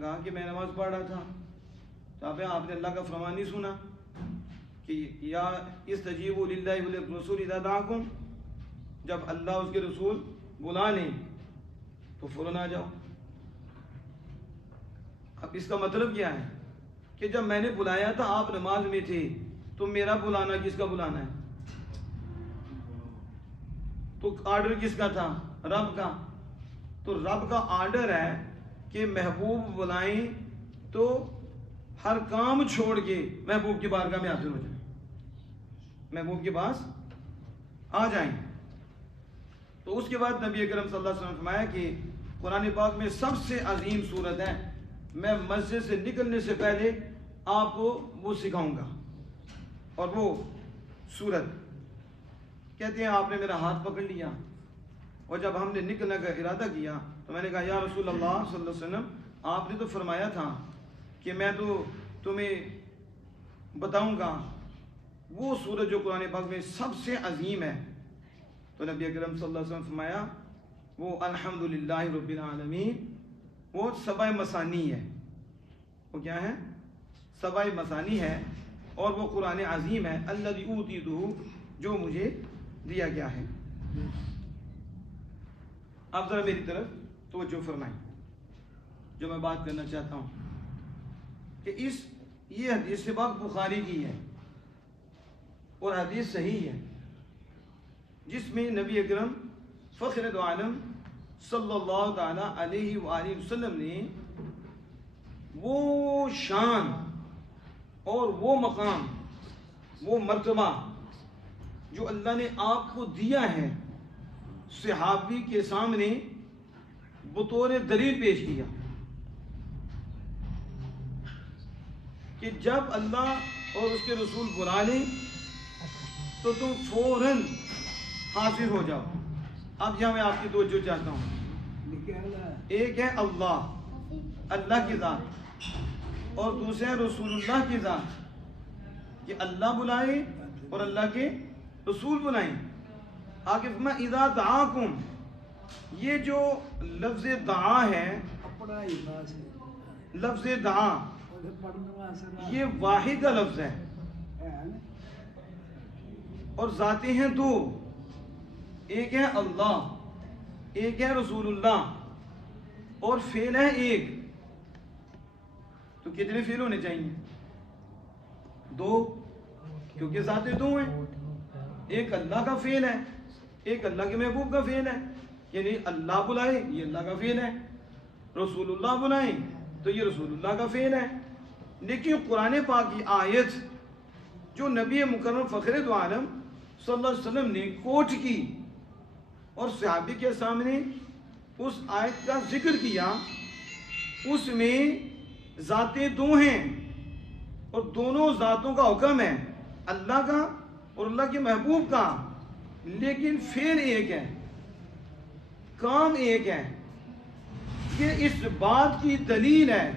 کہا کہ میں نماز پڑھ رہا تھا، تو آپ نے اللہ کا فرمان نہیں سنا کہ یا استجیبوا للہ وللرسول اذا دعاکم، جب اللہ اس کے رسول بلا لیں تو فوراً آ جاؤ۔ اب اس کا مطلب کیا ہے کہ جب میں نے بلایا تھا آپ نماز میں تھے، تو میرا بلانا کس کا بلانا ہے؟ تو آرڈر کس کا تھا؟ رب کا۔ تو رب کا آرڈر ہے کہ محبوب بلائیں تو ہر کام چھوڑ کے محبوب کی بارگاہ میں حاضر ہو جائیں، محبوب کے پاس آ جائیں۔ تو اس کے بعد نبی اکرم صلی اللہ علیہ وسلم نے فرمایا کہ قرآن پاک میں سب سے عظیم سورت ہے، میں مسجد سے نکلنے سے پہلے آپ کو وہ سکھاؤں گا۔ اور وہ سورت کہتے ہیں آپ نے میرا ہاتھ پکڑ لیا، اور جب ہم نے نکلنے کا ارادہ کیا تو میں نے کہا یا رسول اللہ صلی اللہ علیہ وسلم، آپ نے تو فرمایا تھا کہ میں تو تمہیں بتاؤں گا وہ سورت جو قرآن پاک میں سب سے عظیم ہے۔ تو نبی اکرم صلی اللہ علیہ وسلم فرمایا وہ الحمدللہ رب العالمین، وہ سبع مثانی ہے۔ وہ کیا ہے؟ سبع مثانی ہے، اور وہ قرآن عظیم ہے، الذی اوتیتہ، جو مجھے دیا گیا ہے۔ اب ذرا میری طرف توجہ فرمائیں، جو میں بات کرنا چاہتا ہوں کہ یہ حدیث پاک بخاری کی ہے، اور حدیث صحیح ہے، جس میں نبی اکرم فخر دو عالم صلی اللہ تعالی علیہ وآلہ وسلم نے وہ شان اور وہ مقام، وہ مرتبہ جو اللہ نے آپ کو دیا ہے، صحابی کے سامنے بطور دلیل پیش کیا کہ جب اللہ اور اس کے رسول بلا لیں تو تم فوراً حاضر ہو جاؤ۔ اب یہاں میں آپ کی توجہ چاہتا ہوں، ایک ہے اللہ کی ذات، اور دوسرے ہے رسول اللہ کی ذات، کہ اللہ بلائے اور اللہ کے رسول بلائیں۔ آگے فرمایا اذا دعاکم، یہ جو لفظ دعا ہے، لفظ دعا یہ واحد کا لفظ ہے، اور ذاتیں ہیں دو، ایک ہے اللہ، ایک ہے رسول اللہ، اور فعل ہے ایک۔ تو کتنے فعل ہونے چاہیے؟ دو، کیونکہ ذاتیں دو ہیں، ایک اللہ کا فعل ہے، ایک اللہ کے محبوب کا فعل ہے، یعنی اللہ بلائے یہ اللہ کا فعل ہے، رسول اللہ بلائیں تو یہ رسول اللہ کا فعل ہے۔ لیکن قرآن پاک کی آیت جو نبی مکرم فخر دو عالم صلی اللہ علیہ وسلم نے کوٹ کی اور صحابی کے سامنے اس آیت کا ذکر کیا، اس میں ذاتیں دو ہیں، اور دونوں ذاتوں کا حکم ہے، اللہ کا اور اللہ کے محبوب کا، لیکن فعل ایک ہے، کام ایک ہے۔ یہ اس بات کی دلیل ہے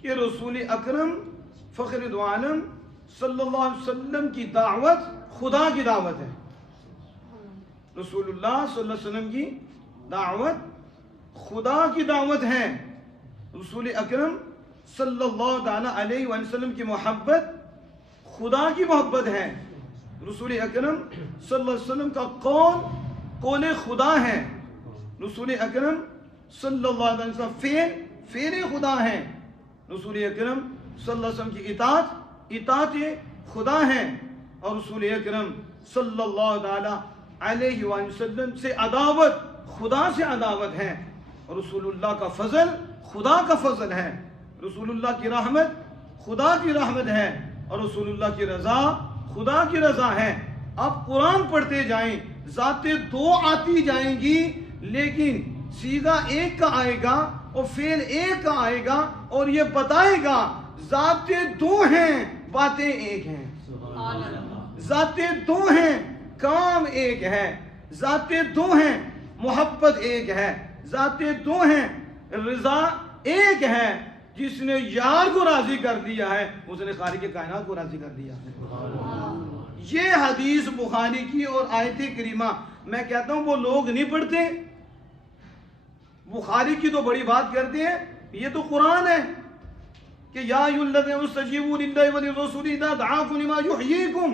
کہ رسول اکرم فخر دو عالم صلی اللہ علیہ وسلم کی دعوت خدا کی دعوت ہے، رسول اللہ صلی اللہ علیہ وسلم کی دعوت خدا کی دعوت ہے، رسول اکرم صلی اللہ تعالی علیہ وآلہ وسلم کی محبت خدا کی محبت ہے، رسول اکرم صلی اللہ علیہ وسلم کا قول خدا ہے، رسول اکرم صلی اللہ علیہ وسلم فعل خدا ہے، رسول اکرم صلی اللہ علیہ وسلم کی اطاعت خدا ہے، اور رسول اکرم صلی اللہ تعالی علیہ وآلہ وسلم سے عداوت خدا سے عداوت ہے، اور رسول اللہ کا فضل خدا کا فضل ہے، رسول اللہ کی رحمت خدا کی رحمت ہے، اور رسول اللہ کی رضا خدا کی رضا ہے۔ اب قرآن پڑھتے جائیں، ذاتیں دو آتی جائیں گی، لیکن سیغہ ایک کا آئے گا اور فعل ایک کا آئے گا، اور یہ بتائے گا ذاتیں دو ہیں باتیں ایک ہیں، ذاتیں دو ہیں کام ایک ہے، ذاتیں دو ہیں محبت ایک ہے، ذاتیں دو ہیں رضا ایک ہے۔ جس نے یار کو راضی کر دیا ہے اس نے خالق کائنات کو راضی کر دیا ہے۔ یہ حدیث بخاری کی اور آیت کریمہ، میں کہتا ہوں وہ لوگ نہیں پڑھتے، بخاری کی تو بڑی بات کرتے ہیں، یہ تو قرآن ہے کہ یا ایھا الذین استجیبوا للہ وللرسول اذا دعاکم لما یحییکم،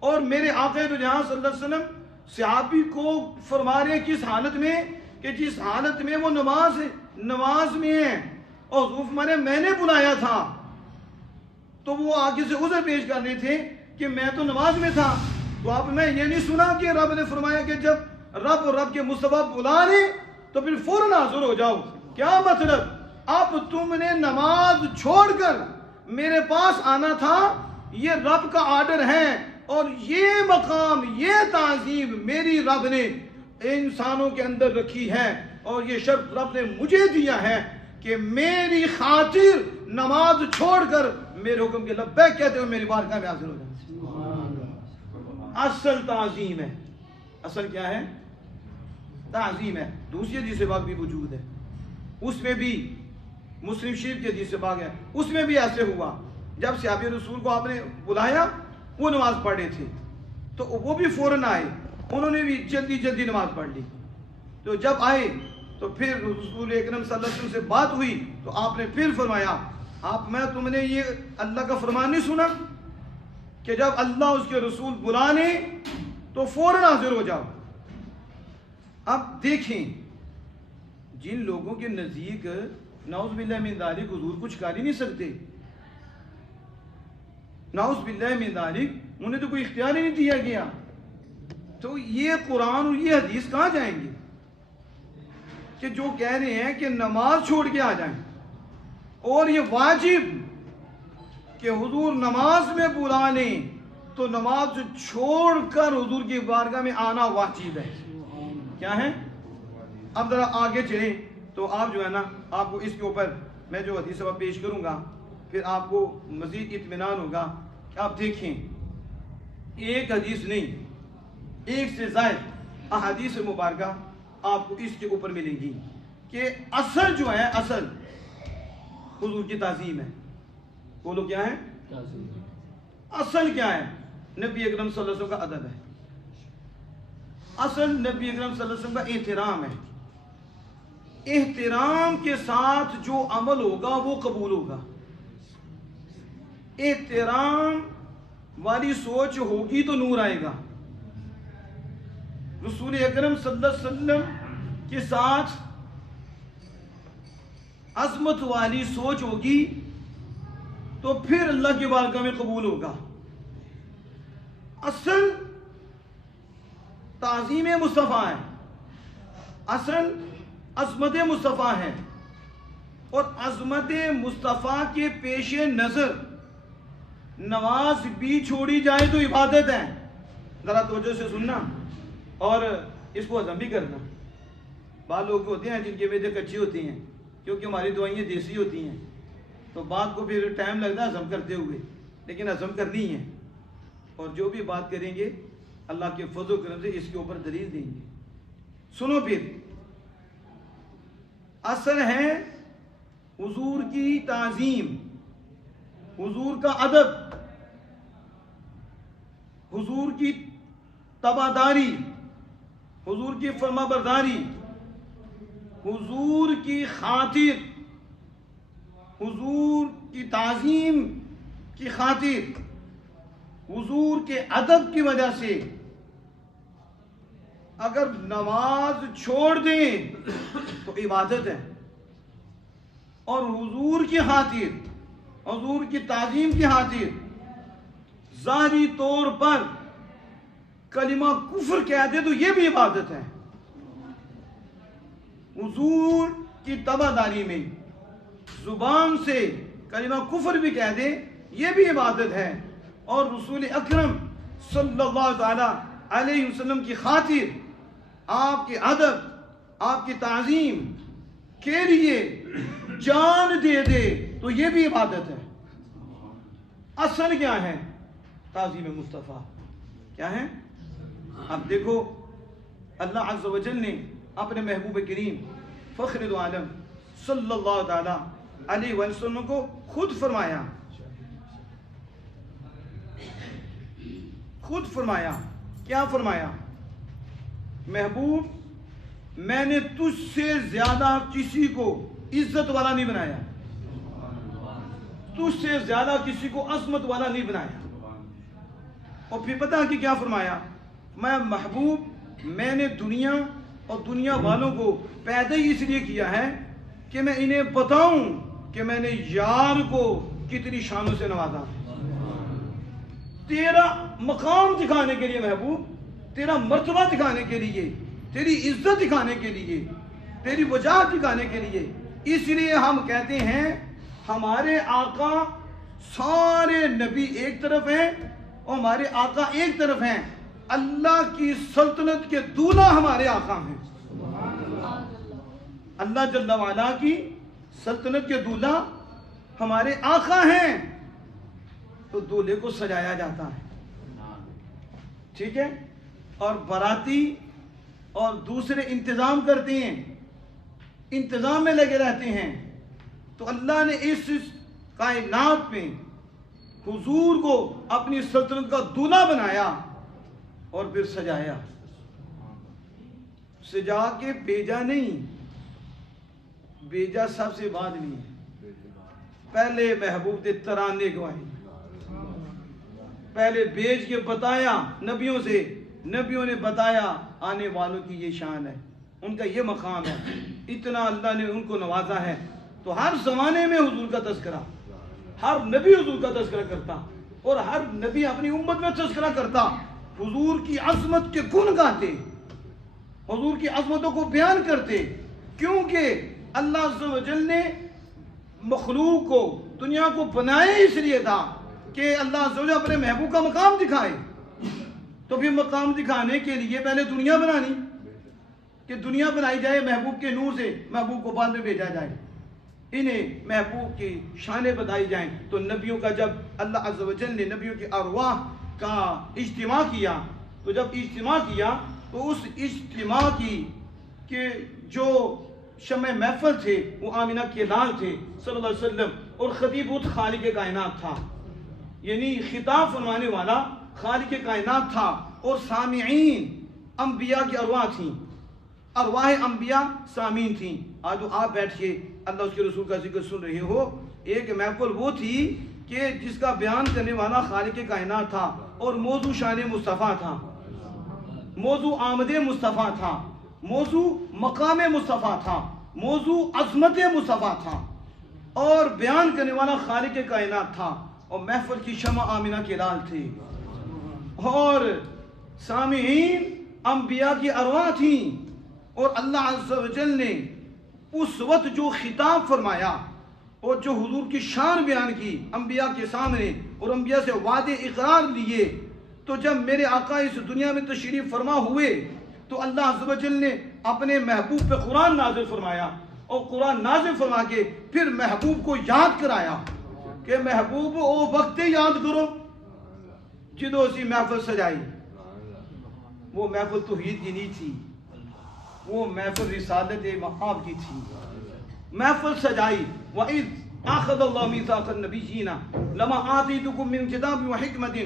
اور میرے آقا دو جہاں صلی اللہ علیہ وسلم صحابی کو فرما رہے ہیں کس حالت میں، کہ جس حالت میں وہ نماز میں ہیں، اور حضور فرمانے میں نے بلایا تھا، تو وہ آگے سے عذر پیش کر رہے تھے کہ میں تو نماز میں تھا۔ تو آپ میں یہ نہیں سنا کہ رب نے فرمایا کہ جب رب کے مصطفیٰ بلا لیں تو پھر فوراً حاضر ہو جاؤ؟ کیا مطلب؟ اب تم نے نماز چھوڑ کر میرے پاس آنا تھا، یہ رب کا آرڈر ہے، اور یہ مقام، یہ تعظیم میری رب نے انسانوں کے اندر رکھی ہے، اور یہ شرف رب نے مجھے دیا ہے کہ میری خاطر نماز چھوڑ کر میرے حکم کے لبیک کہتے ہوئے میری بارگاہ میں حاضر ہو جائیں۔ اصل تعظیم ہے۔ اصل کیا ہے؟ تعظیم ہے۔ دوسری حدیث پاک بھی موجود ہے، اس میں بھی مسلم شریف کی حدیث پاک ہے، اس میں بھی ایسے ہوا جب صحابی رسول کو آپ نے بلایا، وہ نماز پڑھ رہے تھے تو وہ بھی فوراً آئے، انہوں نے بھی جلدی نماز پڑھ لی۔ تو جب آئے تو پھر رسول اکرم صلی اللہ علیہ وسلم سے بات ہوئی تو آپ نے پھر فرمایا، میں تم نے یہ اللہ کا فرمان نہیں سنا کہ جب اللہ اس کے رسول بلانے تو فوراً حاضر ہو جاؤ؟ اب دیکھیں، جن لوگوں کے نزدیک نعوذ باللہ من ذالک حضور کچھ کر ہی نہیں سکتے، نعوذ باللہ من ذالک انہیں تو کوئی اختیار ہی نہیں دیا گیا، تو یہ قرآن اور یہ حدیث کہاں جائیں گے کہ جو کہہ رہے ہیں کہ نماز چھوڑ کے آ جائیں، اور یہ واجب کہ حضور نماز میں بلا لیں تو نماز چھوڑ کر حضور کی بارگاہ میں آنا واجب ہے۔ کیا ہے؟ اب ذرا آگے چلیں تو آپ جو ہے نا، آپ کو اس کے اوپر میں جو حدیث سبب پیش کروں گا پھر آپ کو مزید اطمینان ہوگا کہ آپ دیکھیں، ایک حدیث نہیں، ایک سے زائد احادیث مبارکہ آپ کو اس کے اوپر ملیں گی کہ اصل جو ہے، اصل حضور کی تعظیم ہے۔ بولو کیا ہے؟ اصل کیا ہے؟ نبی اکرم صلی اللہ علیہ وسلم کا ادب ہے، اصل نبی اکرم صلی اللہ علیہ وسلم کا احترام ہے۔ احترام کے ساتھ جو عمل ہوگا وہ قبول ہوگا، احترام والی سوچ ہوگی تو نور آئے گا۔ رسول اکرم صلی اللہ علیہ وسلم کے ساتھ عظمت والی سوچ ہوگی تو پھر اللہ کی بارگاہ میں قبول ہوگا۔ اصل تعظیم مصطفیٰ ہے، اصل عظمت مصطفیٰ ہے، اور عظمت مصطفیٰ کے پیش نظر نماز بھی چھوڑی جائے تو عبادت ہے۔ ذرا توجہ سے سننا اور اس کو ہضم بھی کرنا۔ بعض لوگ ہوتے ہیں جن کے معدے کچے ہوتے ہیں کیونکہ ہماری دوائیں دیسی ہوتی ہیں، تو بات کو پھر ٹائم لگتا ہے ہضم کرتے ہوئے، لیکن ہضم کرنی ہے، اور جو بھی بات کریں گے اللہ کے فضل و کرم سے اس کے اوپر دلیل دیں گے۔ سنو پھر، اصل ہے حضور کی تعظیم، حضور کا ادب، حضور کی تابعداری، حضور کی فرما برداری، حضور کی خاطر، حضور کی تعظیم کی خاطر، حضور کے ادب کی وجہ سے اگر نماز چھوڑ دیں تو عبادت ہے، اور حضور کی خاطر، حضور کی تعظیم کی خاطر ظاہری طور پر کلمہ کفر کہہ دے تو یہ بھی عبادت ہے۔ حضور کی تابعداری میں زبان سے کلمہ کفر بھی کہہ دے یہ بھی عبادت ہے، اور رسول اکرم صلی اللہ تعالی علیہ وسلم کی خاطر آپ کے ادب، آپ کی تعظیم کے لیے جان دے دے تو یہ بھی عبادت ہے۔ اصل کیا ہے؟ تعظیم مصطفیٰ کیا ہے؟ اب دیکھو، اللہ عز و جل نے اپنے محبوب کریم فخر دو عالم صلی اللہ تعالی علیہ وسلم کو خود فرمایا، کیا فرمایا؟ محبوب میں نے تجھ سے زیادہ کسی کو عزت والا نہیں بنایا، تجھ سے زیادہ کسی کو عظمت والا نہیں بنایا۔ اور پھر پتہ کہ کیا فرمایا؟ میں محبوب، میں نے دنیا اور دنیا والوں کو پیدا ہی اس لیے کیا ہے کہ میں انہیں بتاؤں کہ میں نے یار کو کتنی شانوں سے نوازا، تیرا مقام دکھانے کے لیے محبوب، تیرا مرتبہ دکھانے کے لیے، تیری عزت دکھانے کے لیے، تیری وجاہت دکھانے کے لیے۔ اس لیے ہم کہتے ہیں ہمارے آقا، سارے نبی ایک طرف ہیں اور ہمارے آقا ایک طرف ہیں، اللہ کی سلطنت کے دولہا ہمارے آقا ہیں، اللہ جل وعلا کی سلطنت کے دولہا ہمارے آقا ہیں، تو دولہے کو سجایا جاتا ہے، ٹھیک ہے، اور باراتی اور دوسرے انتظام کرتے ہیں، انتظام میں لگے رہتے ہیں۔ تو اللہ نے اس کائنات میں حضور کو اپنی سلطنت کا دولہا بنایا اور پھر سجایا، سجا کے بھیجا نہیں، بھیجا سب سے بعد نہیں ہے، پہلے محبوب نے ترانے گوائے، پہلے بھیج کے بتایا نبیوں سے، نبیوں نے بتایا آنے والوں کی یہ شان ہے، ان کا یہ مقام ہے، اتنا اللہ نے ان کو نوازا ہے۔ تو ہر زمانے میں حضور کا تذکرہ، ہر نبی حضور کا تذکرہ کرتا، اور ہر نبی اپنی امت میں تذکرہ کرتا، حضور کی عظمت کے گن گاتے، حضور کی عظمتوں کو بیان کرتے، کیونکہ اللہ عز و جل نے مخلوق کو، دنیا کو بنائے اس لیے تھا کہ اللہ عز و جل اپنے محبوب کا مقام دکھائے۔ تو پھر مقام دکھانے کے لیے پہلے دنیا بنانی، کہ دنیا بنائی جائے محبوب کے نور سے، محبوب کو بعد میں بھیجا جائے، انہیں محبوب کی شانیں بتائی جائیں۔ تو نبیوں کا جب اللہ عز و جل نے نبیوں کی ارواح کا اجتماع کیا، تو جب اجتماع کیا تو اس اجتماع کی کہ جو شمع محفل تھے وہ آمینہ کے لال تھے صلی اللہ علیہ وسلم، اور خطیب خالق کائنات تھا، یعنی خطاب فرمانے والا خالق کائنات تھا، اور سامعین انبیاء کی ارواح تھیں، ارواح انبیاء سامعین تھیں۔ آج تو آپ بیٹھئے اللہ اس کے رسول کا ذکر سن رہے ہو، ایک محفل وہ تھی کہ جس کا بیان کرنے والا خالق کائنات تھا، اور موضوع شان مصطفیٰ تھا، موضوع آمد مصطفیٰ تھا، موضوع مقام مصطفیٰ تھا، موضوع عظمت مصطفیٰ تھا، اور بیان کرنے والا خالق کائنات تھا، اور محفل کی شمع آمینہ کے لال تھے، اور سامعین انبیاء کی ارواح تھیں۔ اور اللہ عز و جل نے اس وقت جو خطاب فرمایا اور جو حضور کی شان بیان کی انبیاء کے سامنے، اور انبیاء سے وعدے اقرار لیے، تو جب میرے آقا اس دنیا میں تشریف فرما ہوئے تو اللہ عز و جل نے اپنے محبوب پہ قرآن نازل فرمایا، اور قرآن نازل فرما کے پھر محبوب کو یاد کرایا کہ محبوب او وقت یاد کرو جدو اسی محفل سجائی۔ وہ محفل توحید کی نہیں تھی، وہ محفل رسالت مآب کی تھی، محفل سجائی۔ وَإِذْ أَخَذَ اللَّهُ مِيثَاقَ النَّبِيِّينَ لَمَا آتَيْتُكُم مِّن كِتَابٍ وَحِكْمَةٍ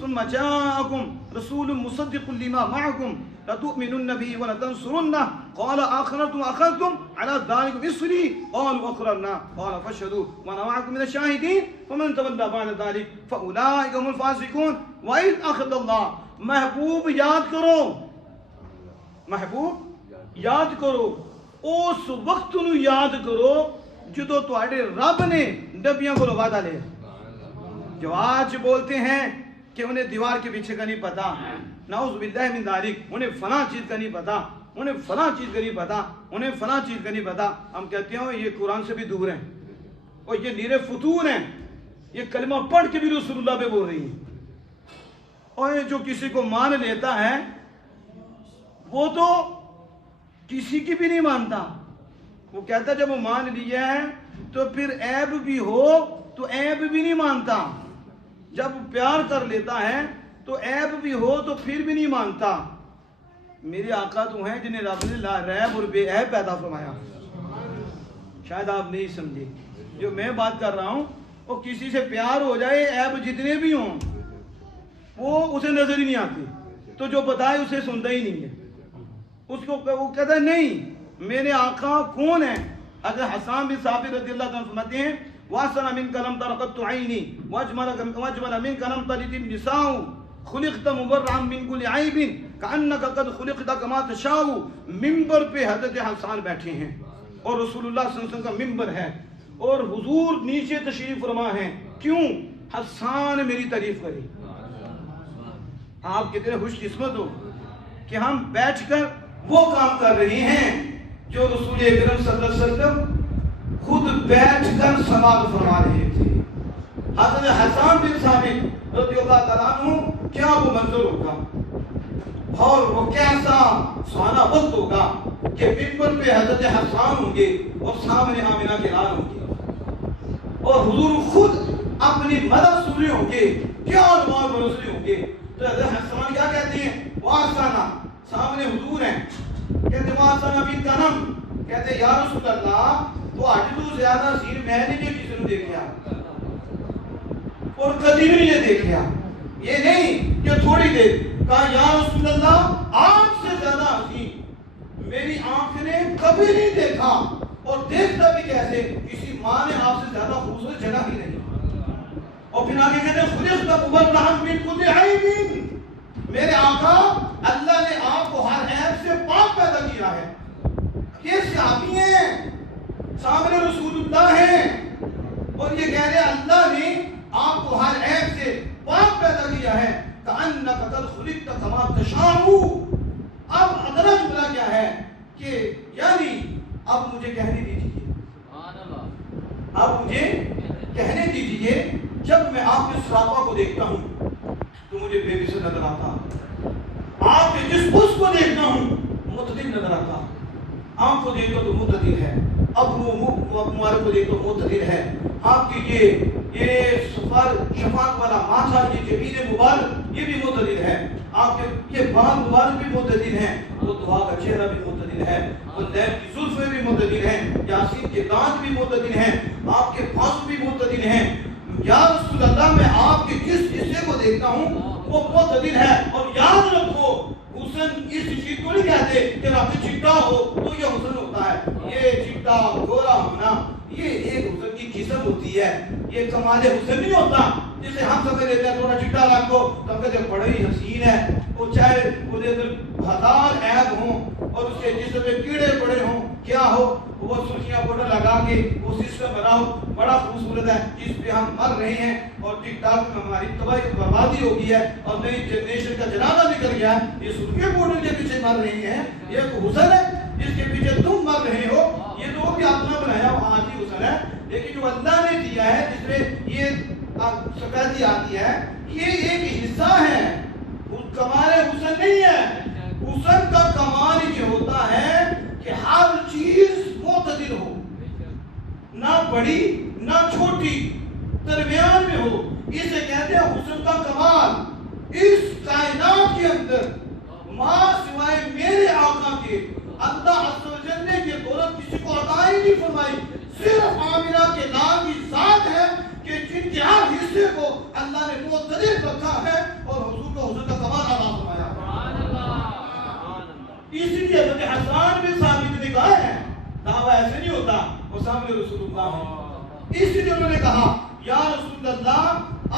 ثُمَّ جَاءَكُمْ رَسُولٌ مُصَدِّقٌ لِّمَا مَعَكُمْ لَتُؤْمِنُنَّ بِهِ وَلَتَنصُرُنَّهُ قَالَ أَقْرَرْتُمْ وَأَخَذْتُمْ عَلَىٰ ذَٰلِكُمْ إِصْرِي قَالُوا أَقْرَرْنَا قَالَ فَاشْهَدُوا وَأَنَا مَعَكُم مِّنَ الشَّاهِدِينَ فَمَن تَوَلَّىٰ بَعْدَ ذَٰلِكَ فَأُولَٰئِكَ هُمُ الْفَاسِقُونَ۔ وَإِذْ أَخَذَ اللَّهُ، محبوب یاد کرو، محبوب یاد کرو، اس وقت نو یاد کرو جدو تواڈے رب نے نبیوں کو وعدہ لے، جو آج بولتے ہیں کہ انہیں دیوار کے پیچھے کا نہیں پتا، نعوذ باللہ من ذالک، انہیں فلاں چیز کا نہیں پتا، انہیں فلاں چیز کا نہیں پتا، انہیں فلاں چیز کا نہیں پتا۔ ہم کہتے ہیں یہ قرآن سے بھی دور ہیں، اور یہ نیرے فتور ہیں، یہ کلمہ پڑھ کے بھی رسول اللہ پہ بول رہی ہیں، اور یہ جو کسی کو مان لیتا ہے وہ تو کسی کی بھی نہیں مانتا، وہ کہتا جب وہ مان لیا ہے تو پھر عیب بھی ہو تو عیب بھی نہیں مانتا، جب پیار کر لیتا ہے تو عیب بھی ہو تو پھر بھی نہیں مانتا۔ میرے آقا تو ہیں جنہیں رب نے لا ریب اور بے عیب پیدا فرمایا، شاید آپ نہیں سمجھے جو میں بات کر رہا ہوں۔ وہ کسی سے پیار ہو جائے، عیب جتنے بھی ہوں وہ اسے نظر ہی نہیں آتے، تو جو بتائے اسے سنتا ہی نہیں ہے، اس کو وہ کہتا ہے نہیں میرے آقا کون ہے؟ حضرت حسان بن ثابت رضی اللہ عنہ فرماتے ہیں وَأَحْسَنَ مِنْكَ لَمْ تَرَ قَطُّ عَيْنِي وَأَجْمَلَ مِنْكَ لَمْ تَلِدِ النِّسَاءُ خُلِقْتَ مُبَرَّأً مِنْ كُلِّ عَيْبٍ كَأَنَّكَ قَدْ خُلِقْتَ كَمَا تَشَاءُ۔ ممبر پہ حضرت حسان بیٹھے ہیں اور رسول اللہ صلی اللہ علیہ وسلم کا ممبر ہے اور حضور نیچے تشریف فرما ہیں، کیوں؟ حسان میری تعریف کری۔ آپ کتنے خوش قسمت ہو کہ ہم بیٹھ کر وہ کام کر رہے ہیں جو رسول اکرم صلی اللہ علیہ وسلم خود بیٹھ کر سماعت فرما رہے تھے۔ حضرت حسان بن ثابت رضی اللہ تعالیٰ عنہ کیا وہ منظر ہوگا اور وہ کیسا سہانا وقت ہوگا کہ ممبر پہ حضرت حسان ہوں گے اور سامنے آمنہ کے لال ہوں گے اور حضور خود اپنی مدد سن رہے ہوں گے، کیا عنوان برس رہے ہوں گے۔ تو حضرت حسان کیا کہتے ہیں؟ واسانہ، سامنے حضور ہیں، کہتے ہیں واسانہ بن کنم، کہتے ہیں یا رسول اللہ تو آج تو زیادہ سین میں نے جو کسی نے دیکھا اور کبھی بھی نہیں دیکھا، یہ نہیں کہ تھوڑی دیر کہا یا رسول اللہ آپ سے زیادہ حسین میری آنکھ نے کبھی نہیں دیکھا اور دیکھتا بھی کیسے، کسی ماں نے آپ سے زیادہ خوبصورت جگہ ہی نہیں۔ اور پھر آگے کہتے ہیں خُلِقْتَ مُبَرَّأً مِنْ كُلِّ عَيْبٍ، میرے آقا اللہ نے آپ کو ہر عیب سے پاک پیدا کیا ہے۔ یہ صحابی ہیں، سامنے رسول اللہ ہیں اور یہ کہہ رہے اللہ نے آپ کو ہر عیب سے پاک پیدا کیا ہے۔ کَأَنَّكَ قَدْ خُلِقْتَ كَمَا تَشَاءُ۔ اب اگلا جملہ کیا ہے کہ یعنی اب مجھے کہنے دیجیے، اب مجھے کہنے دیجیے جب میں آپ کے صحابہ کو دیکھتا ہوں تو مجھے بے بس نظر آتا، آپ کے جس اس کو دیکھتا ہوں متدل نظر آتا، آنکھ کو دیکھتا تو متدل ہے، اپنوں مبارک کو دیکھتا تو متدل ہے، آپ کی یہ سفر شفاعت والا ماتھا، یہ جبین مبارک یہ بھی متدل ہے، آپ کے یہ بال مبارک بھی متدل ہیں، وہ دعا کا چہرہ بھی متدل ہے، وہ نیب کی زلفیں بھی متدل ہیں، یاسین کے دانت بھی متدل ہیں، آپ کے پاس بھی متدل ہیں۔ یا رسول اللہ میں آپ کے جس حصے کو دیکھتا ہوں وہ متدل ہے، اور یاد رکھو حسن اس چیز کو نہیں کہتے کہ آپ چٹا ہو تو یہ حسن ہوتا ہے، یہ چٹا گورا ہونا یہ ایک حسن کی قسم ہوتی ہے، یہ کمال حسن نہیں ہوتا جسے ہم سمجھ لیتے ہیں تھوڑا چٹا رکھو تو کہتے ہیں بڑے ہی حسین ہے، وہ چاہے وہ ہزار عیب ہوں اور اس کے جسم میں کیڑے پڑے ہوں کیا ہو، وہ سرخیاں پاؤڈر لگا کے وہ سسٹم بناؤ بڑا خوبصورت ہے جس پہ ہم مر رہے ہیں اور ٹک ٹاک میں ہماری تباہی بربادی ہو گئی ہے اور نئی جنریشن کا جنازہ نکل گیا ہے، یہ سرخیاں پاؤڈر کے پیچھے مر رہے ہیں، یہ ایک حسن ہے جس کے پیچھے تم مر رہے ہو، یہ تو بھی اپنا بنایا ہوا آجی حسن ہے، لیکن جو اللہ نے دیا ہے جس میں یہ سفیدی آتی ہے یہ ایک حصہ ہے، کمال حسن نہیں ہے۔ حسن کا کمال یہ ہوتا ہے کہ ہر چیز معتدل ہو، نہ بڑی نہ چھوٹی، درمیان میں ہو، اسے کہتے ہیں حسن کا کمال۔ اس کائنات کے اندر ماں سوائے میرے آقا کے اللہ عز و جل نے یہ دولت کسی کو عطا ہی نہیں فرمائی، صرف آمنہ کے لال کی ذات ہے کہ جن کے ہر حصے کو اللہ نے معتدل رکھا ہے اور حضور کو حسن کا کمال عطا فرمایا۔ اس لیے حضرت حسان بن ثابت نے کہا ہے دعویٰ ایسے نہیں ہوتا، وہ سامنے رسول اللہ ہے، اس لیے انہوں نے کہا یا رسول اللہ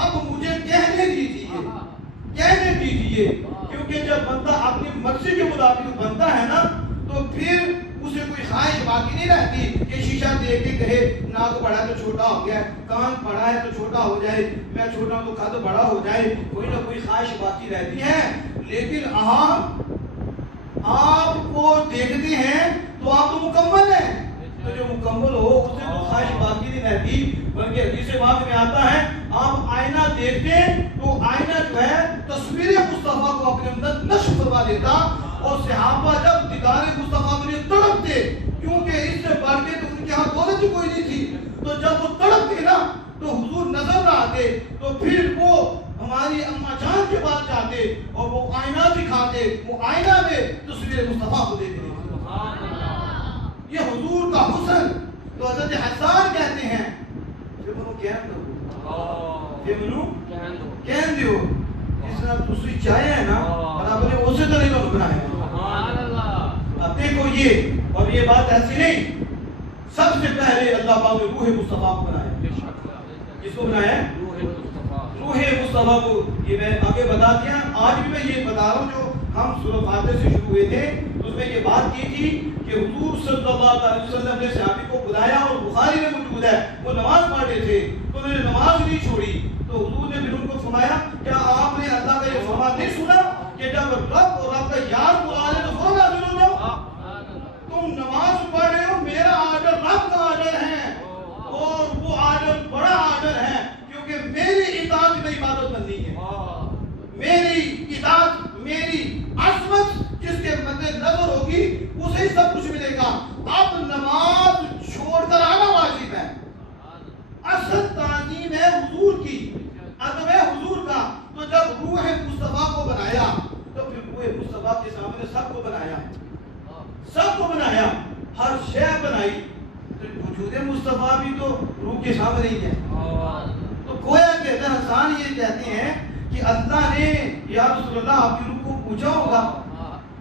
اب مجھے کہنے دیجیے، کہنے دیجیے، کیونکہ جب بندہ اپنی مرضی کے مطابق بنتا ہے نا تو پھر اسے کوئی خواہش باقی نہیں رہتی کہ شیشہ دیکھ کے کہے ناک بڑا تو چھوٹا ہو گیا، کان بڑا ہے تو چھوٹا ہو جائے، میں چھوٹا ہوں تو قد بڑا ہو جائے، کوئی نہ کوئی خواہش باقی رہتی ہے۔ لیکن آپ کو دیکھتے ہیں تو آپ تو مکمل ہیں، تو جو مکمل ہو اسے تو خواہش باقی نہیں رہتی، بلکہ حدیث پاک میں آتا ہے آپ آئینہ دیکھتے ہیں تو آئینہ جو ہے تصویر مصطفیٰ کو اپنے اندر نشر فرما دیتا، اور صحابہ جب دیدار مصطفیٰ کے لیے تڑپتے، کیونکہ اس سے بڑھ کے تو ان کے ہاں دولت ہی کوئی نہیں تھی، تو جب وہ تڑپتے نا تو حضور نظر نہ آتے تو پھر وہ ہماری اماں جان کے پاس جاتے اور وہ آئینہ دکھاتے، وہ آئینہ میں تصویر مصطفیٰ کو دیکھتے۔ یہ حضور کا حسن تو حضرت حسان کہتے ہیں کہ منو کہن دو، کہ منو کہن دیو، اس طرح دوسری چاہے ہیں نا برابر اسے تو نہیں بنائے، دیکھو یہ، اور یہ بات ایسی نہیں، سب سے پہلے اللہ پاک نے روح مصطفیٰ کو بنایا. کس کو بنایا؟ روح مصطفیٰ کو. یہ میں آگے بتا دیا. آج بھی میں یہ بتا رہا ہوں، جو ہم سورہ فاتحہ سے شروع ہوئے تھے اس میں یہ بات کی تھی کہ حضور صلی اللہ علیہ وسلم نے صحابی کو بلایا، اور بخاری میں موجود ہے، وہ نماز پڑھ رہے تھے تو انہوں نے نماز نہیں چھوڑی. تو حضور نے پھر ان کو فرمایا کیا آپ نے اللہ کا یہ فرمان نہیں سنا کہ جب رب اور رب کا یار بلا لے تو فوراً حاضر ہو جاؤ؟ تم نماز پڑھ رہے ہو، میرا آرڈر رب کا آرڈر ہے، اور وہ آرڈر بڑا آرڈر ہے، کیونکہ میری اطاعت میں عبادت بننی ہے. میری اطاعت، میری عظمت جس کے مد نظر ہوگی اسے سب کچھ ملے گا. اب نماز چھوڑ کر آنا واجب ہے. اصل تعظیم ہے حضور کی، ادب ہے حضور کا. تو جب روح مصطفیٰ کو بنایا تو پھر روح مصطفیٰ کے سامنے سب کو بنایا، سب کو بنایا، ہر شے بنائی. تو وجود مصطفیٰ بھی تو روح کے سامنے ہی ہے. تو گویا کہ حسان یہ کہتے ہیں کہ اللہ نے یا رسول اللہ آپ کی روح کو پوچھا ہوگا.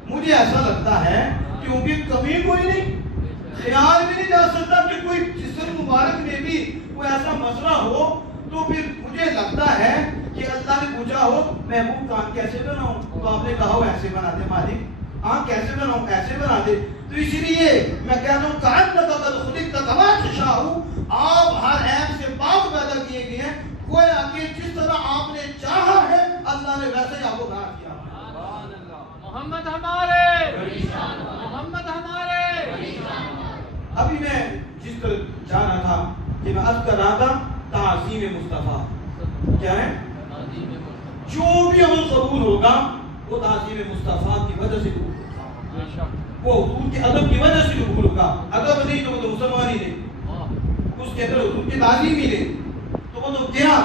مجھے ایسا لگتا ہے کیونکہ کبھی کوئی نہیں، خیال بھی نہیں جا سکتا کہ کوئی جسم مبارک میں بھی کوئی ایسا مسئلہ ہو. تو پھر مجھے لگتا ہے کہ اللہ نے پوچھا ہو محبوب کان کیسے بناؤں، تو آپ نے کہا ہو ایسے بنا دے مالک، آنکھ کیسے بناؤں، ایسے بنا دے. تو اسی لیے میں کہتا ہوں کأنک قد خلقت کما تشاء، آپ ہر عیب سے پاک پیدا کیے گئے ہیں. گویا کہ جس طرح آپ نے چاہا ہے اللہ نے ویسے ہی آپ کو بنا دیا. محمد ہمارے، محمد ہمارے. ابھی میں جس طرح جا رہا تھا کہ میں عرض کر رہا تھا تعظیم مصطفیٰ کیا ہے؟ جو بھی عمل قبول ہوگا وہ تعظیم مصطفیٰ کی وجہ سے قبول ہوگا، وہ حضور کے ادب کی وجہ سے قبول ہوگا. ادب نہیں تو وہ تو مسلمان ہی نہیں، اس کے اندر حضور کی تعظیم ہی نہیں تو وہ تو کیا؟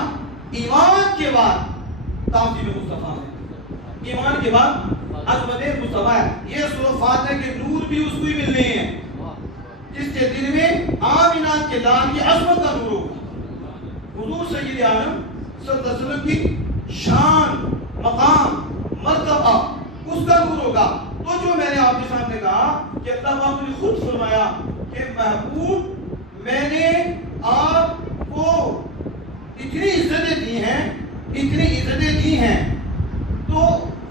ایمان کے بعد تعظیم مصطفیٰ ہے، ایمان کے بعد عظمت مصطفیٰ ہے. یہ سورہ فاتحہ کے نور بھی اس کو ہی ملنے ہیں جس کے دل میں آمینہ کے لال کی عظمت کا نور ہوگا. حضور سید عالم صلی اللہ علیہ وسلم کی شان، مقام، مرتبہ اس کا نور ہوگا. تو جو میں نے آپ کے سامنے کہا کہ اللہ پاک نے خود فرمایا کہ محبوب میں نے آپ کو اتنی عزتیں دی ہیں، اتنی عزتیں دی ہیں، تو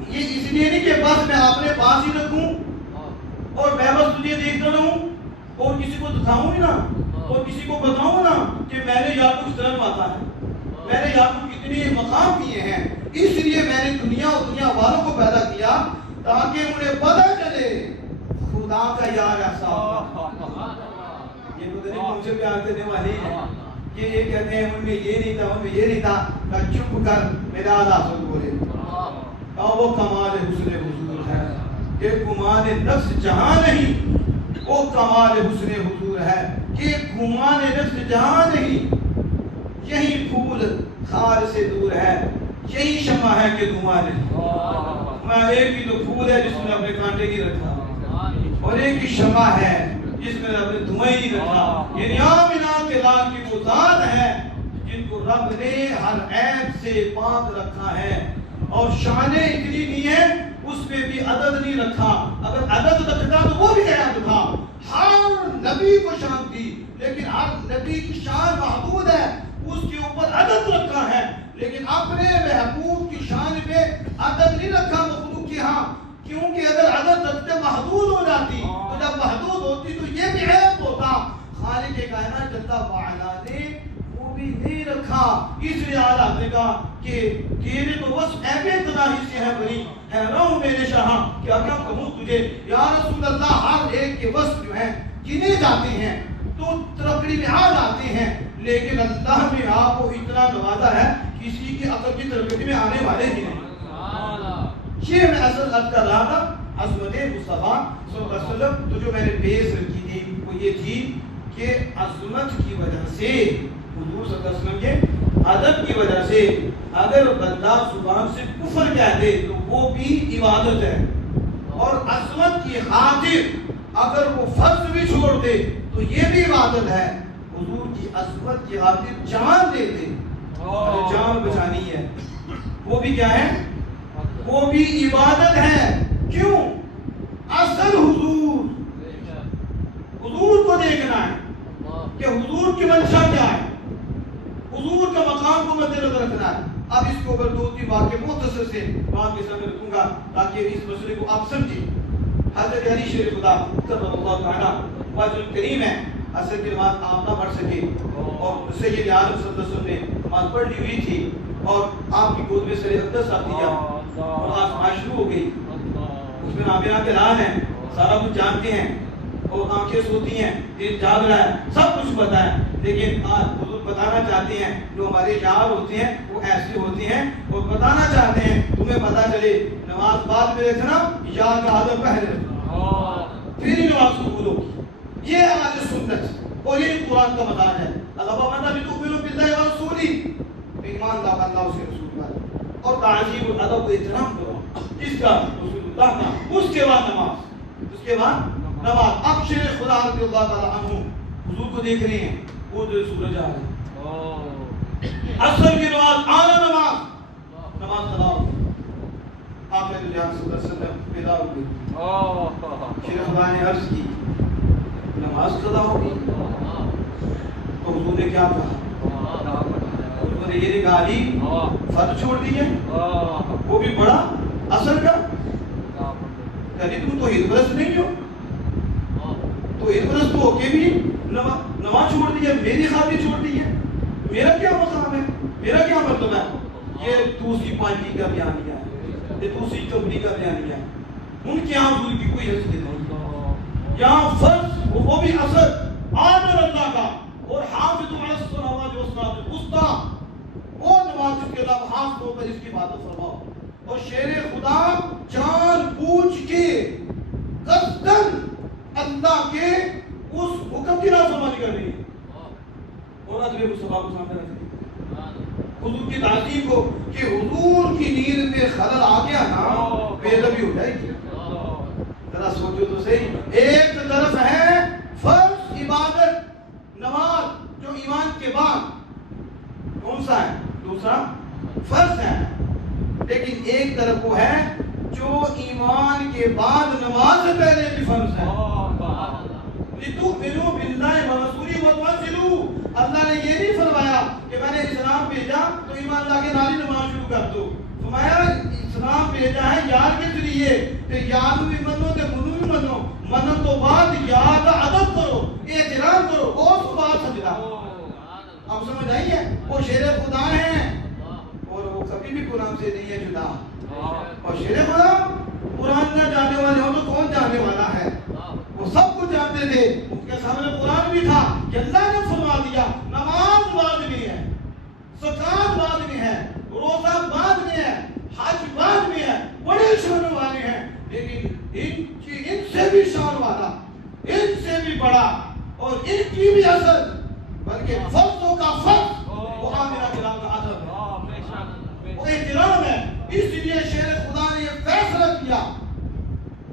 یہ اس لیے نہیں کہ بس میں اپنے پاس ہی رکھوں اور میں بس تجھے دیکھتا رہوں اور کسی کو دکھاؤں ہی نہ اور کسی کو بتاؤں نا کہ میں نے یعقوب اس طرح پاتا ہے، میں نے یعقوب کتنے مقام کیے ہیں. اس لیے میں نے دنیا اور دنیا والوں کو پیدا کیا تاکہ انہیں پتہ چلے خدا کا یار ایسا ہوگا. یہ پتہ نہیں کون سے پیار دینے والے ہیں کہ یہ کہتے ہیں ان میں یہ نہیں تھا، ان میں یہ نہیں تھا. کہ چپ کر میرا آسد بولے وہ کمال حسن حضور ہے، کہ گمان نفس جہاں نہیں، وہ کمال حسن حضور ہے کہ گمان نفس جہاں نہیں. یہی پھول خار سے دور ہے، یہی شمع ہے کہ دھواں نہیں. میں ایک ہی تو پھول ہے جس میں اپنے کانٹے نہیں رکھا، اور ایک ہی شمع ہے جس میں اپنے دھواں ہی نہیں رکھا. یعنی آمینہ کے لال کی وہ ذات ہے جن کو رب نے ہر عیب سے پاک رکھا ہے، اور شانیں اتنی نہیں ہیں اس پہ بھی عدد نہیں رکھا. اگر عدد رکھتا تو وہ بھی عدد تھا. ہر نبی کو شان دی لیکن ہر نبی کی شان محدود ہے، اس کے اوپر عدد رکھا ہے. لیکن اپنے محبوب کی شان پہ عدد نہیں رکھا مخلوق کی. ہاں کیونکہ اگر عدد رکھتے محدود ہو جاتی، تو جب محدود ہوتی تو یہ بھی عیب ہوتا. خالق کائنات جل وعلا نے وہ بھی نہیں رکھا. اس لیے آلہ نے کہا کہ تیرے تو وصف اہمیت تناہی سے ہے بنی، حیران ہوں میرے شاہ کیا کیا کہوں تجھے. یا رسول اللہ ہر ایک کے وصف جو ہیں گنے جاتے ہیں تو ترقی میں آ جاتے ہیں، لیکن اللہ نے آپ کو اتنا نوازا ہے کسی کی عقل کی ترقی میں آنے والے ہی نہیں. یہ میں اصل عرض کر رہا تھا عظمت مصطفیٰ صلی اللہ علیہ وسلم. تو جو میں نے بیس رکھی تھی وہ یہ تھی کہ عظمت کی وجہ سے، حضور صلی اللہ علیہ وسلم کے ادب کی وجہ سے اگر بندہ زبان سے کفر کہہ دے تو وہ بھی عبادت ہے، اور عظمت کی خاطر اگر وہ فرض بھی چھوڑ دے تو یہ بھی عبادت ہے. حضور کی عظمت کی خاطر جان دے دے، جان بچانی ہے، وہ بھی کیا ہے؟ وہ بھی عبادت ہے. کیوں؟ اصل حضور حضور کو دیکھنا ہے کہ حضور کی منشا کیا ہے, حضور کا مقام کو مد نظر رکھنا ہے. اب اس کے اوپر 2-3 واقعے مختصر سے وہاں کے سامنے رکھوں گا تاکہ اس مسئلے کو آپ سمجھیں. حضرت علی شیر خدا صلی اللہ تعالیٰ واجب کریم ہے, عصر کی نماز آپ نہ پڑھ سکے اور سید عالم صلی اللہ علیہ وسلم نے نماز پڑھی ہوئی تھی اور آپ کی گود میں سر اقدس آ دیا اور آزمائش شروع ہو گئی. اس میں نابینا کے لال ہیں, سارا کچھ جانتے ہیں اور آنکھیں سوتی ہیں, دل جاگ رہا ہے, سب کچھ پتا ہے, لیکن آج حضور بتانا چاہتے ہیں جو ہمارے یار ہوتے ہیں وہ ایسے ہوتے ہیں اور بتانا چاہتے ہیں تمہیں پتا چلے نماز بعد میں رکھنا یا آدم پہلے رکھنا پھر ہی نماز کو بولو. یہ ہماری سنت اور یہ قرآن کا مزاج ہے. اللہ بابا بھی تو بولو باللہ و رسولی, ایمان لا اللہ اس کے رسول پر اور تعظیم و ادب و احترام کرو اس کا رسول اللہ کا. اس کے بعد نماز, اس کے بعد نماز. اب شیر خدا رضی اللہ تعالیٰ عنہ حضور کو دیکھ رہے ہیں, وہ جو سورج آ رہا ہے, عصر کی نماز, اعلیٰ نماز, نماز قضا ہو گئی. آپ نے صلی اللہ علیہ وسلم پیدا ہو گئی. شیر خدا نے عرض کی نماز قضا ہو گئی, تو حضور نے کیا کہا؟ حضور نے یہ کہا علی فرض چھوڑ دیے, وہ بھی بڑا عصر کا. یعنی تم تو عید پرست نہیں ہو, تو عید پرست ہو کے بھی نماز چھوڑ دی ہے, میری خاطر چھوڑ دی ہے, میرا کیا مقام ہے, میرا کیا مطلب ہے؟ یہ دوسری پارٹی کا بیانیہ ہے, یہ دوسری کمپنی کا بیانیہ ہے. ان کے یہاں حضور کی کوئی حیثیت نہیں. یہاں فرض وہ بھی اثر عامر اللہ کا اور حافظ علی الصلوات والصلاۃ الوسطیٰ, وہ نماز جس کے اللہ خاص طور پر اس کی بات فرماؤ. اور شیر خدا جان بوجھ کے قصدن اللہ کے اس حکم کی نافرمانی کر رہی ہے اور ادب مصطفیٰ کو سامنے رکھ رہی ہے, حضور کی تعظیم کو, کہ حضور کی نیند میں خلل آ گیا نا بے ادبی ہو جائے گی. ذرا سوچو تو صحیح, ایک طرف ہے فرض عبادت نماز جو ایمان کے بعد کون سا ہے, دوسرا فرض ہے, لیکن ایک طرف وہ ہے جو ایمان کے بعد نماز سے پہلے بھی فرض ہے. لِتُؤْمِنُوا بِاللَّهِ وَرَسُولِهِ وَتُعَزِّرُوهُ, اللہ نے یہ نہیں فرمایا کہ میں نے اسلام بھیجا تو ایمان لا کے نالی نماز شروع کر دو. فرمایا اسلام بھیجا ہے یار کے ذریعے, تو یار بھی منو تو منو بھی منو, منن تو بعد یاد ادب کرو, احترام کرو, اور اس بات سجدہ. اب سمجھ آئی ہے, وہ شیر خدا ہیں اور وہ کبھی بھی قرآن سے نہیں ہے جدا. اور شیر خدا قرآن نہ جاننے والے ہوں تو کون جاننے والا ہے؟ وہ سب کچھ جانتے تھے, ان کے سامنے قرآن بھی تھا کہ اللہ نے فرما دیا نماز بعد میں ہے, زکات بعد میں ہے, روزہ بعد میں ہے, حج بعد میں ہے, بڑے شان والے ہیں, لیکن ان سے بھی شان والا, ان سے بھی بڑا اور ان کی بھی اثر بلکہ فرضوں کا فرض وہ عامرہ کرام کا ادب ہے, وہ احترام ہے. اس لیے شیر خدا نے یہ فیصلہ کیا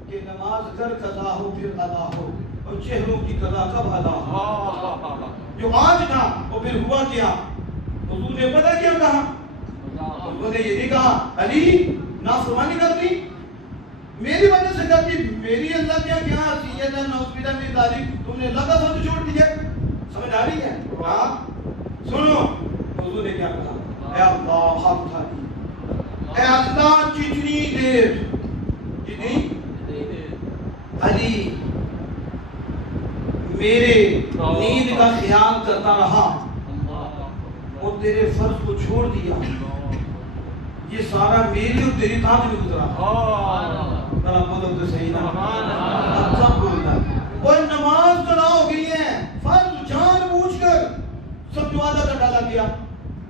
کہ نماز کر قضا ہو پھر ادا ہو, اور چہروں کی قضا کب ادا ہو. جو آج تھا وہ پھر ہوا کیا, حضور نے پتہ کیا کہا, حضور نے یہ نہیں کہا علی نافرمانی کرتی میری وجہ سے کرتی, میری اللہ کیا کیا حیثیت ہے نوزبیدہ میں داری, تم نے اللہ کا فرض چھوڑ دیا. سمجھ آ رہی ہے؟ ہاں سنو حضور نے کیا کہا, اے اللہ حق تھا, اے اللہ جتنی دیر, جتنی علی میرے نیند کا خیال کرتا رہا اور تیرے فرض کو چھوڑ دیا, یہ سارا میری اور تیری طاعت میں گزرا. ذرا بولو تو صحیح نا, اچھا بولنا. اور نماز قضا ہو گئی ہے, فرض جان بوجھ کر سب جو آدھا کا ڈالا گیا,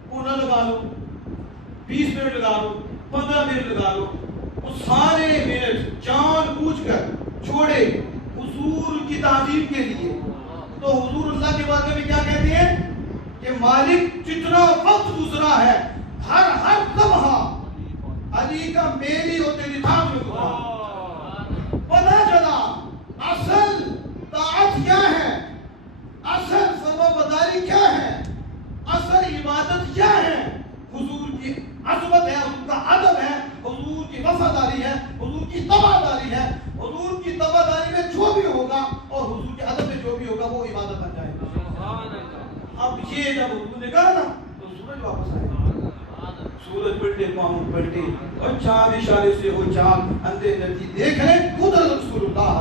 پورا لگا لو, 20 منٹ لگا لو, 15 منٹ لگا لو, وہ سارے منٹ جان بوجھ کر چھوڑے حضور کی تعظیم کے لیے. تو حضور اللہ کے بارے میں کیا کہتے ہیں کہ مالک جتنا وقت گزرا ہے ہر لمحہ علی کا میری اور تیری طاعت میں گزرا. پتہ چلا اصل طاعت کیا ہے, اصل فرمانبرداری کیا ہے, اصل عبادت کیا ہے. حضور کی عظمت ہے, حضور کا ادب ہے, حضور کی وفاداری ہے, حضور کی تابعداری ہے. حضور کی تابعداری میں جو بھی ہوگا اور حضور کے ادب میں جو بھی ہوگا بن جائے گا. سبحان اللہ. اب یہ جب حضور نے کہا نا تو سورج واپس آیا. سورج پلٹے پاؤں پلٹے اور چاند اشارے سے وہ چاند اندھے ندی دیکھ رہے قدرت رسول اللہ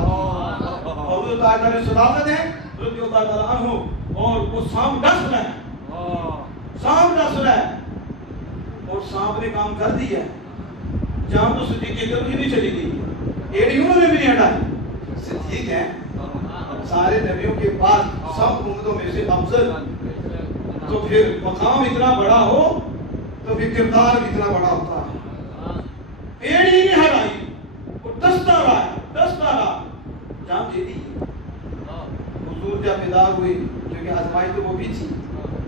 اور وہ تعالیٰ نے صداقت ہے رضی اللہ تعالیٰ عنہ اور وہ سانپ ڈس رہا ہے. سانپ ڈس رہا ہے اور سانپ نے کام کر دیا. چاند تو صدیق کی طرف ہی نہیں چلی گئی, ایڑی انہوں نے بھی نہیں ہٹائی. صدیق ہے سارے نبیوں کے بعد سب امتوں میں سے افضل, تو پھر مقام اتنا بڑا ہو تو پھر کردار بھی اتنا بڑا ہوتا ہے. ایڑی نہیں ہٹائی, وہ ڈستا رہا ہے, ڈستا رہا. جان دے دی. حضور جب بیدار ہوئے کیونکہ آزمائش تو وہ بھی تھی.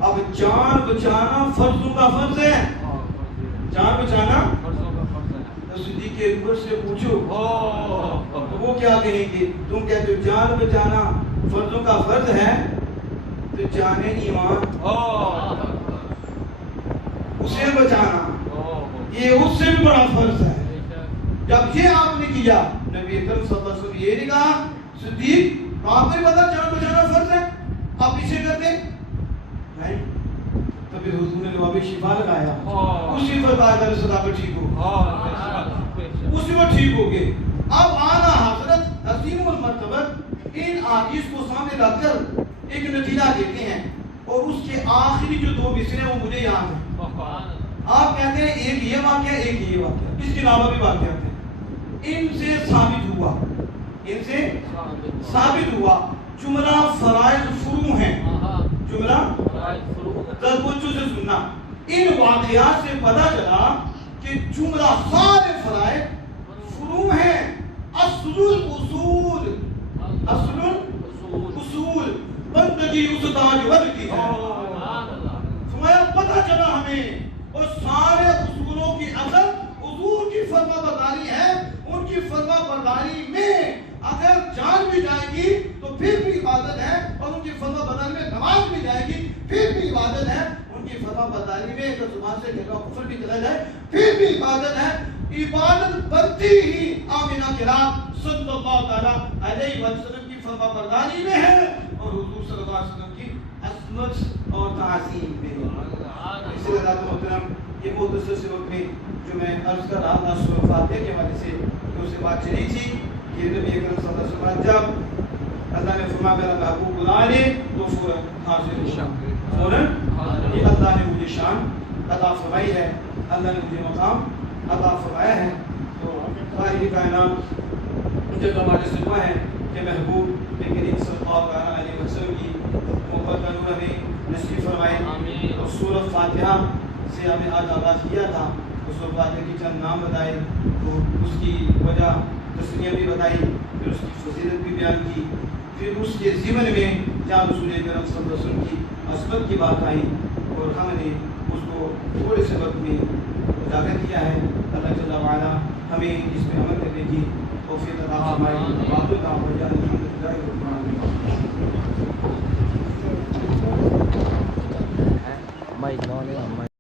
اب جان بچانا فرضوں کا فرض ہے. جان بچانا تو صدیق کے اوپر سے پوچھو تو وہ کیا کہیں گے؟ تم کہتے ہو جان بچانا فرضوں کا فرض ہے تو جان ایمان اسے بچانا یہ اس سے بھی بڑا فرض ہے. جب یہ آپ نے کیا نبی اکرم صلی اللہ علیہ وسلم یہ نہیں کہا صدیق آپ کو نہیں پتا جان بچانا فرض ہے آپ پیچھے کرتے نہیں. تو پھر حضور نے جواب شفا لگایا. اسی پر قاعدہ صداقت ٹھیک ہو, اسی پر ٹھیک ہو گئے. اب آنا حضرت عظیم المرتبت ان حدیث کو سامنے رکھ کر ایک نتیجہ دیتے ہیں اور اس کے آخری جو دو مصرے ہیں وہ مجھے یاد ہیں. آپ کہتے ہیں ایک یہ واقعہ ایک یہ واقعہ, اس کے علاوہ بھی واقعات ہیں. ان سے ثابت ہوا, ان سے ثابت ہوا جملہ فرائض فروع ہیں. جملہ توجہ سے سننا. ان واقعات سے پتہ چلا کہ جملہ سارے فرائض فروع ہیں. اصل الاصول, اصل الاصول بندگی اس تاج ود کی ہے. تمہیں پتہ چلا ہمیں اور سارے اصولوں کی اصل حضور کی فرما برداری ہے. ان کی فرما برداری میں اگر جان بھی جائے گی تو پھر بھی عبادت ہے, اور ان کی فرما برداری میں نماز بھی جائے گی پھر بھی عبادت ہے. ان کی فرما برداری میں اگر زبان سے کلمہ کفر بھی چلا جائے پھر بھی عبادت ہے. عبادت بنتی ہی آمینہ کرام صلی اللہ تعالیٰ علیہ وسلم کی فرما برداری میں ہے اور حضور صلی اللہ علیہ وسلم کی عظمت اور تعظیم میں. اس لیے حضرات محترم یہ مختصر سے وقت میں جو میں عرض کر رہا تھا سورہ فاتحہ کے حوالے سے جو سے بات چلی تھی کہ نبی اکرم صلی اللہ علیہ وسلم جب اللہ نے فرمایا میرا محبوب بلا لے تو فوراً حاضر ہو. فوراً یہ اللہ نے مجھے شان عطا فرمائی ہے, اللہ نے مجھے مقام عطا فرمایا ہے. تو ساری کائنات جب ہمارے سے دعا ہے کہ محبوب کریم صلی اللہ علیہ وسلم کی محبت کا نور ہمیں نصیب فرمائے. اور سورۃ فاتحہ سے ہمیں آج آغاز کیا تھا, اس سورۃ فاتحہ کی چند نام بتائے, تو اس کی وجہ تسمیہ بھی بتائی, پھر اس کی فضیلت بھی بیان کی, پھر اس کے ضمن میں جہاں رسول اکرم صلی اللہ علیہ وسلم کی عظمت کی بات آئی اور ہم نے اس کو تھوڑے سے وقت میں اجاگر کیا ہے. اللہ جل وعلا ہمیں اس پہ عمل کرنے کی توفیق عطا فرمائے. الحمد للہ رب العالمین.